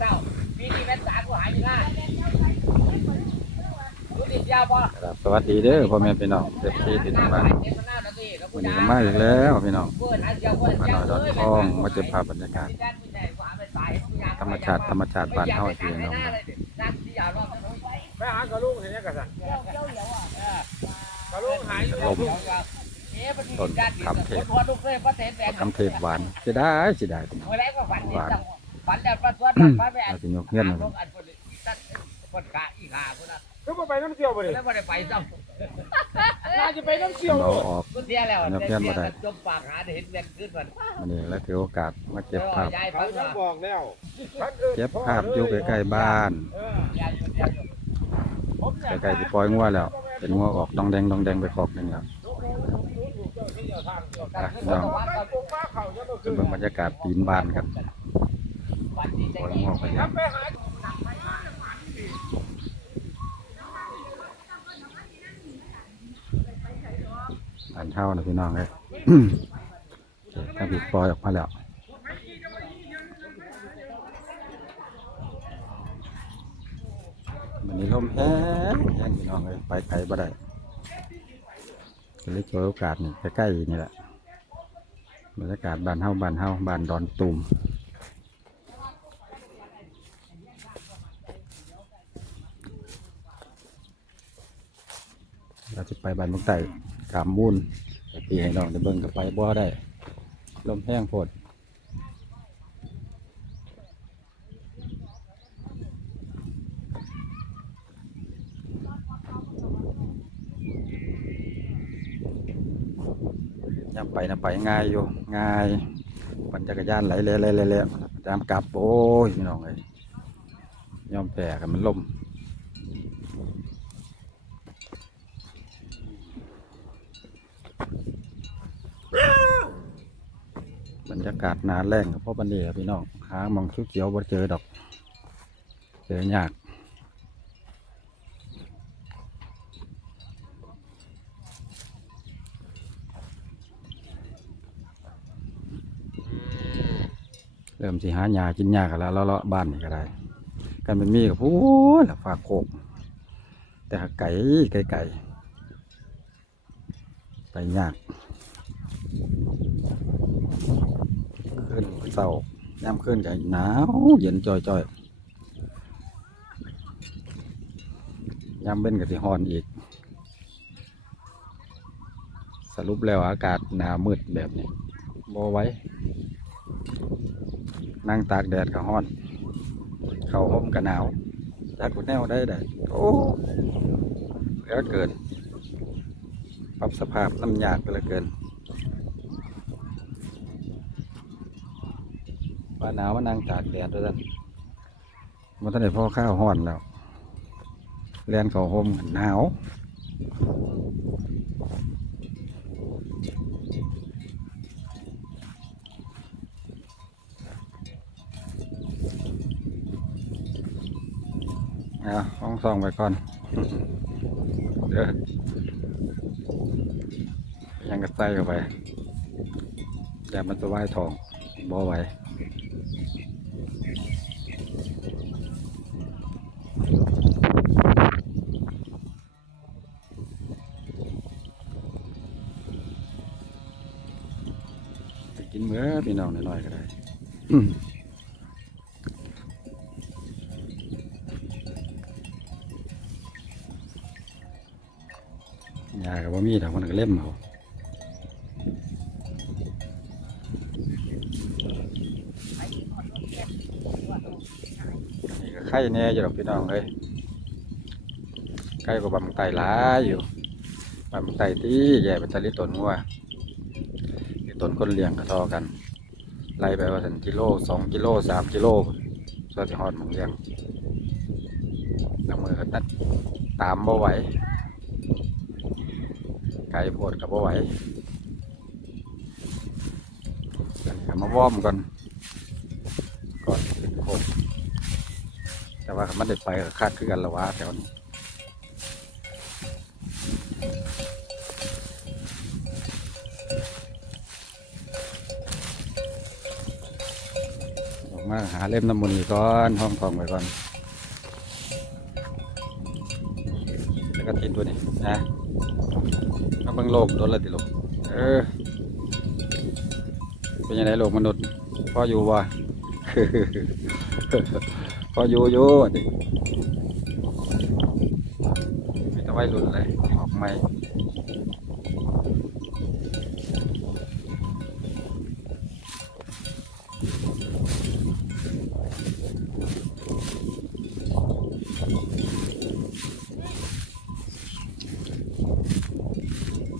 เจ้าปีนี้แม่สากูหายไปได้รู้ติดยาบ่ครับสวัสดีเด้อพ่อแม่พี่น้องเอฟซีที่ทำบ้านวันนี้ก็มาอีกแล้วพี่น้องมาหน่อยดอนทองมาเจอภาพบรรยากาศ ธรรมชาติธรรมชาติบ้านเฮาที่น้องไปหากระลุงเห็นยังกระสันกระลุงหายอยู่ลมต้นคำเทศคำเทศหวานเสียดายเสียดายพี่น้องเมื่อไรก็ฝัน ฝันแต่ประสวดฝันไปอาจจะยกเงื่อนลมางอันคนตัดคนกะอีกาคนละคือมาไปน้ำเสียวไปดิแล้วไม่ได้ไปซ้น่าจะไปน้ำเสียวเราออกำก็เสียแล้วจมปากหาเห็นเงินขึ้นมันวันนี้แล้วถือโอกาสมาเก็บภาพ ยายเขาฟังจะว่าบอกแล้วเก็บภาพอยู่ใกล้ๆบ้านเออยายยายผมเนี่ยใกล้ๆที่ปล่อยงัวแล้ว เป็นงัวออกดองแดงดองแดงไปคอกหนึงแล้วอะพี่น้องฟ้าเขาจะมาจะขึ้นเบิ่งบรรยากาศปีนบ้านกัน วันที่ปจะล่อยงัวไปแล้วไปหาอันเท่านะพี่น้องเลยถ้าบิดปล่อยออกมาแล้ววันนี้ลมแห้งแห้งพี่น้องเลยไปไกลบ่ได้ก็เลยเจอโอกาสนี่ใกล้ๆนี่แหละบรรยากาศบ้านเฮาบ้านเฮาบ้านดอนตูมเราจะไป บ้านเมืองไต่กามมูลปีให้น้องได้เบิ่งกับไปบ่ได้ ลมแห้งโพดยามไปนะไปง่ายอยู่ง่ายปั่นจักรยานไหลเละๆๆๆตามกลับโอ้ยพี่น้องเอ้ยยอมแพ้กันมันลม รรยากาศหนาแรงกับพ่อบันเดียพี่น้องหามองชุดเขียวบ่เจอดอก เจอยากเริ่มสิหาหญ้ากินหญ้ากันแล้วเลาะบ้านนี่ก็ได้กันเป็นมีกับพูดละฝากโคกแต่ไก่ไก่ไก่ไปยาก ขึ้นเศร้าย่ำขึ้นก็หนาวเย็นจ่อยจอยย่ำเบ้นกับที่ฮอนอีก สรุปแล้วอากาศหนาวมืดแบบนี้บ่ไว้ นั่งตากแดดก็ฮ้อน เข้าห่มก็หนาวจักกุแนวได้ได้โอ้แล้วเกิน ปรับสภาพน้ำยากไปเหลยเกิน ว่าหนาวมานั่งตากแดดด้วยกันมันตั้งแต่พ่อข้าวห้อนแล้วเรียนเขาห่มหนาวเอาห้องซองไปก่อนเด้อยังกระใส่เข้าไปอย่ามันจะไหวทอง บ่ไหวไปกินเมื่อพี่น้องน้อยๆก็ได้อืมยากับว่ามีแต่คนก็เล่มเอา นี่ก็ไข่แน่อยู่หรอกพี่น้องเลยไข่ก็บำไตหลายอยู่บำไตที่ใหญ่เป็นตะลิตนงัวที่ต้นคนเลี้ยงกระทอกัน ไล่ไปว่าถึงกิโลสองกิโลสามกิโลส่วนที่ฮอดหมองเลี้ยงแล้วมือก็ตัดตามบ่ไหวไก่โพดกับบ่ไหวเดี๋ยวนี้ก็มาว่อมก่อน อนขึ้นโคกแต่ว่ามันได้ไปคาดคือกันละวะแถวนี้มาหาเล่มน้ำมันต์นี่ก่อนห้องทองไว้ก่อนแล้วก็กินตัวนี้นะมาเบิ่งโลกโดนละติลกเออเป็นยังไงโลกมนุษย์พ่ออยู่บ่ พออยู่อยู่ดิมีแต่วัยรุ่นเลยออกใหม่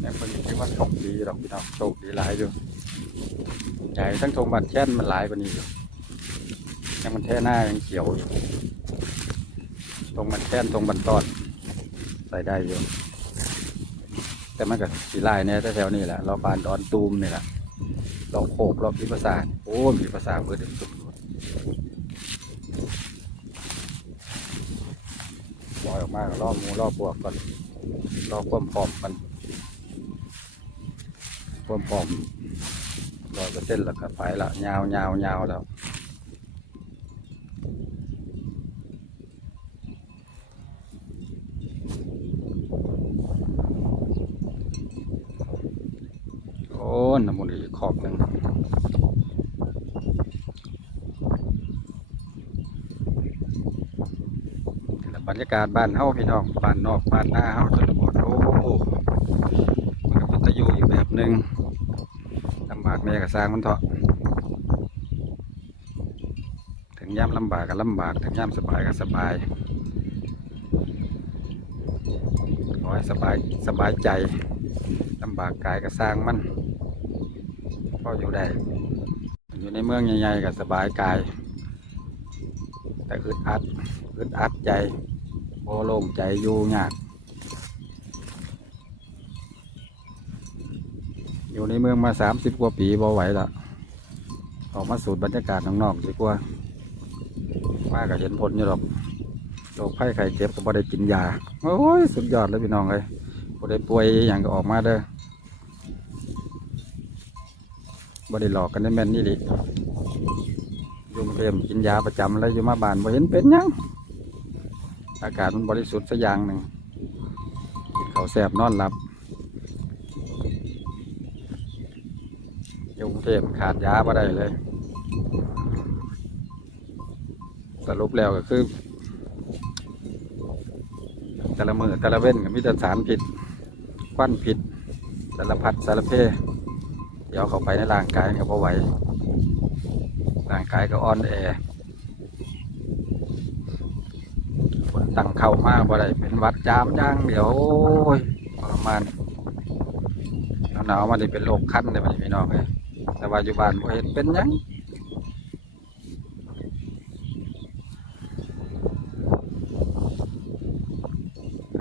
แม่คนนี้คิดว่าโชคดีหรอกพี่น้องโชคดีหลายอยู่ใหญ่ทั้งทงบัตรแช่นมันหลายกว่านี้อยู่ ยังมันแท่หน้ายังเขียวอยู่ตรงบันแช่นตรงบันตอดใส่ได้อยู่แต่มันก็สีลายเนี่ยแถวนี้แหละเราปานดอนตูมนี่แหละเราโขกเราพิภาษาโอ้มีภาษาเบอร์เด็ดสุดปล่อยออกมากรอบมูรอบพวกก่อนรอบความพร้อมมันความพร้อมรอยเปอร์เซ็นแล้วก็ไปละยาวยาวยาวแล้ว โอ้น้ำมันอีกขอบหนึ่งบรรยากาศบ้านเฮาพี่น้องบ้านนอกบ้านหน้าเฮาชนบทโอ้มันก็เป็นตะอยู่อีกแบบหนึ่งลำบากแม่ก็สร้างมันเถอะถึงย่ำลำบากก็ลำบาก ถึงย่ำสบายก็สบายขอให้สบายสบายใจลำบากกายก็สร้างมัน พออยู่ได้ อยู่ในเมืองใหญ่ๆก็สบายกาย แต่อึดอัดอึดอัดใจโบโล่งใจอยู่ยาก อยู่ในเมืองมาสามสิบกว่าปีบ่ไหวละออกมาสูดบรรยากาศข้างนอกดีกว่ามาก็เห็นผลอยู่หรอกโรคไข้ไข้เจ็บก็บ่ได้กินยา โอ้ย สุดยอดเลยพี่น้องเลยบ่ได้ป่วยอย่างก็ออกมาเด้อ บ่ได้หลอกกันได้แม่นนี่ดิยุงเทพกินยาประจำแล้วอยู่มาบ้านบ่เห็นเป็นยังอากาศมันบริสุทธิ์สักอย่างหนึ่งกินข้าวแซ่บนอนหลับยุงเทพขาดยาบ่ได้เลย สรุปแล้วก็คือ แต่ละมือแต่ละเว้นก็มีแต่สารผิดควันผิดสารพัดสารเพ เดี๋ยวเข้าไปในร่างกายก็พอไหวร่างกายก็อ่อนแอฝนตั้งเข้ามากบ่ได้เป็นวัดจามย่างเดี๋ยวโอ้ยมานหนาวๆมาได้เป็นโรคคันเลยมันพี่น้องเลยแต่ว่าอยู่บ้านเห็นเป็นยัง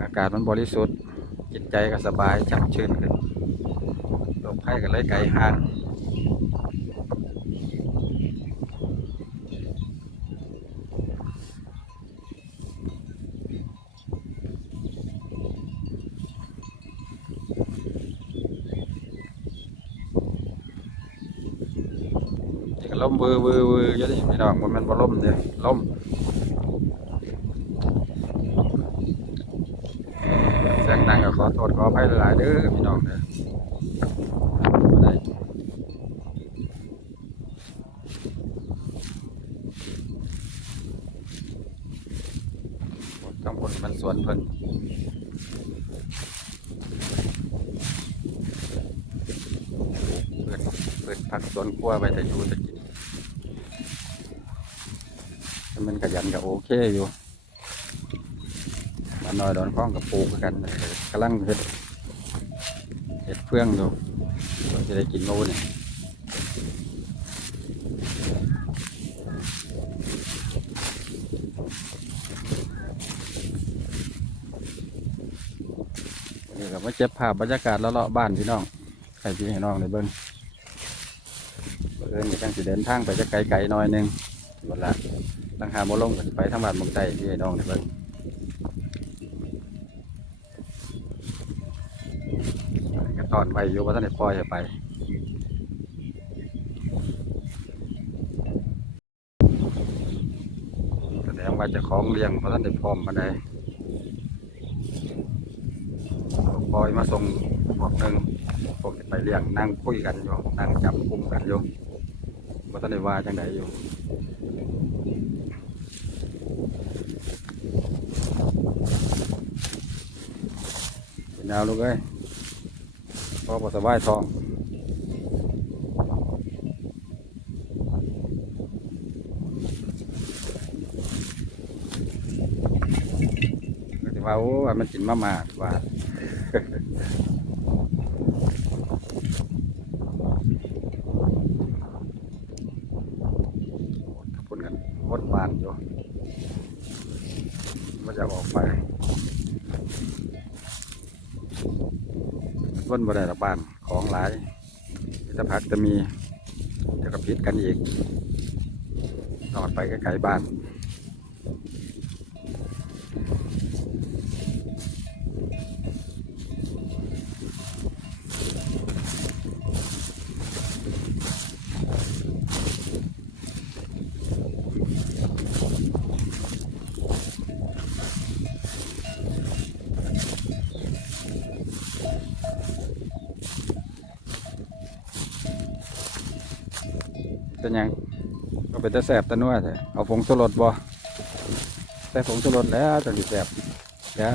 อากาศมันบริสุทธิ์จิตใจก็สบายช่ำชื่นขึ้น โรคภัยก็เลยไกลห่างนี่ก็ล่มเวอร์เวอร์เวอร์เยอะดิไม่ดอกมันมันบ่ล่มเด้ล่มเสียงดังก็ขอโทษขออภัยหลายๆเด้อพี่น้องเด้อบ่ได้ต้องผลมันสวน เพิ่นเปิดเปิดพักสวนครัวไปแต่อยู่แต่กินถ้ามันขยันก็โอเคอยู่บ้านน้อยดอนคล้องกับปลูกกันกำลังเห็ดเห็ดเฟื่องอยู่จะได้กินโมเนี่ย นี่ก็มาเจ็บภาพบรรยากาศเลาะๆบ้านพี่น้องใครพี่ให้น้องในเบิ้งเอิญนี่ตั้งสิเดินทางไปจะไกลๆหน่อยหนึงเวลาตั้งหาโมลงไปทางบ้านเมืองใต้พี่ให้น้องในเบิ้งก็ตอนไปอยู่ว่าท่านได้ปล่อยไปว่าจะของเลี้ยงเพราะท่านได้พร้อมมาได้ปล่ อยมาส่งพวกหนึ่งพวกไปเลี้ยงนั่งคุยกันอยู่นั่งจับกลุ่มกันอยู่เพราะท่านได้ว่าจังไดอยู่กินยาวลูกเอ้ยพอปสบายท้องก็สิว่าโอ้ว่ามันกินมาม่าว่า พูดกันวดบานอยู่มันจะออกไปวนบ่ได้ละบ้านของหลายมีแต่พักจะมีเดี๋ยวก็พิษกันอีกนอนไปไกลๆบ้าน เป็นหยังก็เป็นตะแสบตะนัวแต่เอาผงสลรสบ่ใส่ผงสลรสแล้วจังสิแสบเดี๋ยว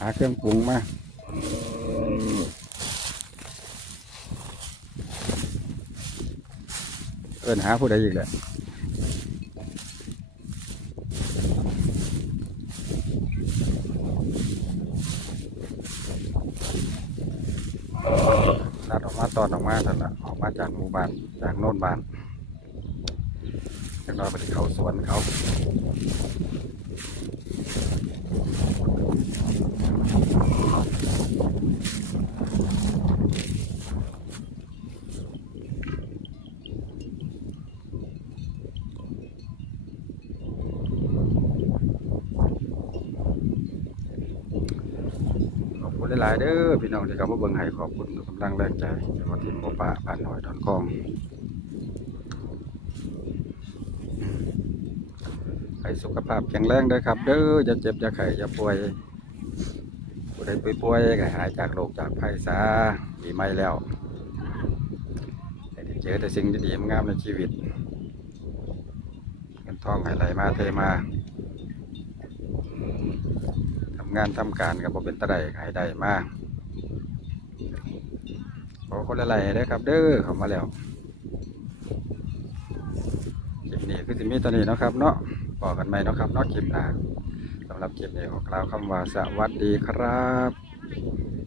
หาเครื่องปรุงมาเอินหาผู้ใดอีกแหละ ตออกมาตอนออกมาสั่นละออกมาจากหมู่บ้านจากโน่นบ้านจากน้อยไปที่เขาสวนเขา ขอบคุณห ลายๆเด้อพี่น้องที่เข้ามาเบิ่งให้ขอบคุณกำลังแรงใจจากวันที่หมอปลาบ้านหอยดอนกองให้สุขภาพแข็งแรงด้ครับ เด้ออย่าเจ็บอย่าไข้อย่าป่วยผู้ใดป่วยๆก็หายจากโรคจากภัยซาปีใหม่แล้วให้ได้เจอแต่สิ่งดีๆงามในชีวิตเงินทองห้ไหลมาเทมา ทำ งานทำการกับบเป็นตะไดให้ได้มากขอคนละไหลได้ครับ เด้อเข้ามาแล้วคลิปนี้คือสิมีตอนนี้นะครับ เนาะบอกกันไหมนะครับเนาะคลิปหน้าสำหรับคลิปนี้ขอกล่าวคำว่าสวัสดีครับ